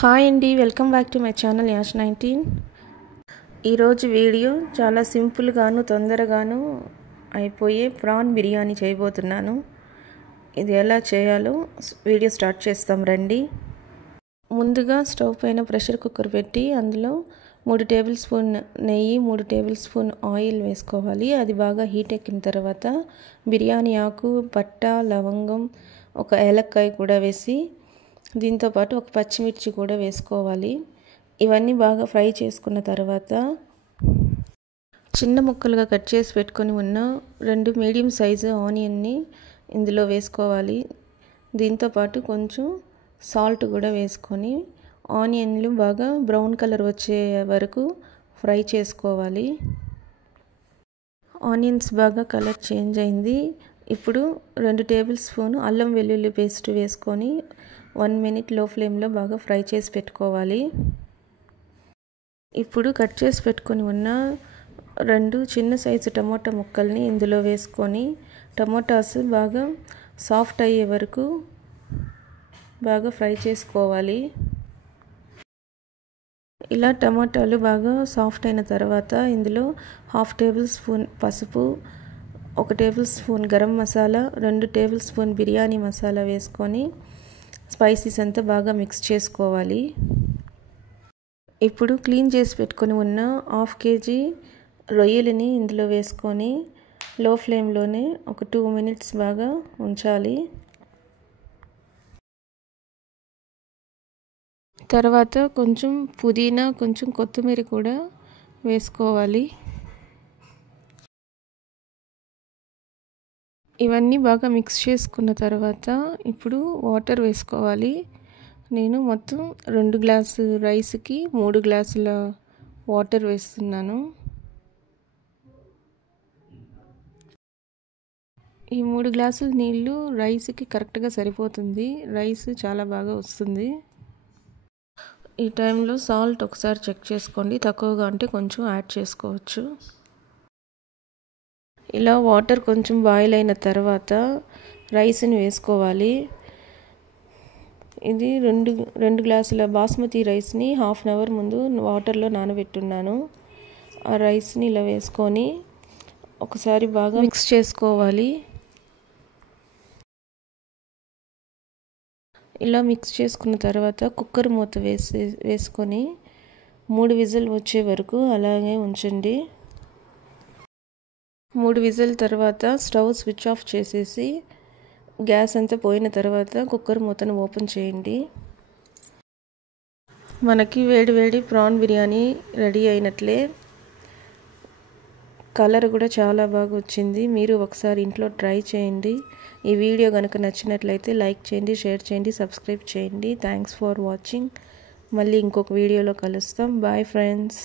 Hi అండి, welcome back to my channel Ash 19. ఈరోజు video చాలా సింపుల్గాను తొందరగాను అయిపోయే ప్రాన్ బిర్యానీ చేయబోతున్నాను. ఇది ఎలా చేయాలో వీడియో స్టార్ట్ చేస్తాం రండి. ముందుగా స్టవ్ పైన ప్రెషర్ కుక్కర్ పెట్టి అందులో 3 టేబుల్ స్పూన్ నెయ్యి, 3 టేబుల్ స్పూన్ ఆయిల్ వేసుకోవాలి. అది బాగా హీట్ ఎక్కిన తర్వాత బిర్యానీ ఆకు, పట్ట, లవంగం, ఒక ఏలక్కాయ కూడా వేసి దీంతోపాటు ఒక పచ్చిమిర్చి కూడా వేసుకోవాలి. ఇవన్నీ బాగా ఫ్రై చేసుకున్న తర్వాత చిన్న ముక్కలుగా కట్ చేసి పెట్టుకొని ఉన్న 2 మీడియం సైజు ఆనియన్ని ఇందులో వేసుకోవాలి. దీంతోపాటు కొంచెం సాల్ట్ కూడా వేసుకొని ఆనియన్లు బాగా బ్రౌన్ కలర్ వచ్చే వరకు ఫ్రై చేసుకోవాలి. ఆనియన్స్ బాగా కలర్ చేంజ్ అయింది. ఇప్పుడు 2 టేబుల్ స్పూన్ అల్లం వెల్లుల్లి పేస్ట్ వేసుకొని 1 మినిట్ లో ఫ్లేమ్లో బాగా ఫ్రై చేసి పెట్టుకోవాలి. ఇప్పుడు కట్ చేసి పెట్టుకొని ఉన్న 2 చిన్న సైజు టమోటా ముక్కల్ని ఇందులో వేసుకొని టమోటాస్ బాగా సాఫ్ట్ అయ్యే వరకు బాగా ఫ్రై చేసుకోవాలి. ఇలా టమాటాలు బాగా సాఫ్ట్ అయిన తర్వాత ఇందులో 1/2 టేబుల్ స్పూన్ పసుపు, 1 table spoon garam masala, 2 table spoon biryani masala వేసుకొని స్పైసీస్ అంతా బాగా మిక్స్ చేసుకోవాలి. ఇప్పుడు క్లీన్ చేసి పెట్టుకొని ఉన్న 1/2 కేజీ రొయ్యలని ఇందులో వేసుకొని లో ఫ్లేమ్లోనే ఒక 2 మినిట్స్ బాగా ఉంచాలి. తర్వాత కొంచెం పుదీనా, కొంచెం కొత్తిమీర కూడా వేసుకోవాలి. ఇవన్నీ బాగా మిక్స్ చేసుకున్న తర్వాత ఇప్పుడు వాటర్ వేసుకోవాలి. నేను మొత్తం 2 గ్లాసు రైస్కి 3 గ్లాసుల వాటర్ వేస్తున్నాను. ఈ 3 గ్లాసుల నీళ్ళు రైస్కి కరెక్ట్గా సరిపోతుంది. రైస్ చాలా బాగా వస్తుంది. ఈ టైంలో సాల్ట్ ఒకసారి చెక్ చేసుకోండి, తక్కువగా ఉంటే కొంచెం యాడ్ చేసుకోవచ్చు. ఇలా వాటర్ కొంచెం బాయిల్ అయిన తర్వాత రైస్ని వేసుకోవాలి. ఇది 2 గ్లాసుల బాస్మతి రైస్ని 1/2 అవర్ ముందు వాటర్లో నానబెట్టున్నాను. ఆ రైస్ని ఇలా వేసుకొని ఒకసారి బాగా మిక్స్ చేసుకోవాలి. ఇలా మిక్స్ చేసుకున్న తర్వాత కుక్కర్ మూత వేసుకొని 3 విజిల్ వచ్చే వరకు అలాగే ఉంచండి. 3 విజిల్ తర్వాత స్టవ్ స్విచ్ ఆఫ్ చేసేసి గ్యాస్ అంతా పోయిన తర్వాత కుక్కర్ మూతను ఓపెన్ చేయండి. మనకి వేడి ప్రాన్ బిర్యానీ రెడీ అయినట్లే. కలర్ కూడా చాలా బాగా వచ్చింది. మీరు ఒకసారి ఇంట్లో ట్రై చేయండి. ఈ వీడియో కనుక నచ్చినట్లయితే లైక్ చేయండి, షేర్ చేయండి, సబ్స్క్రైబ్ చేయండి. Thanks for watching. మళ్ళీ ఇంకొక వీడియోలో కలుస్తాం. Bye friends.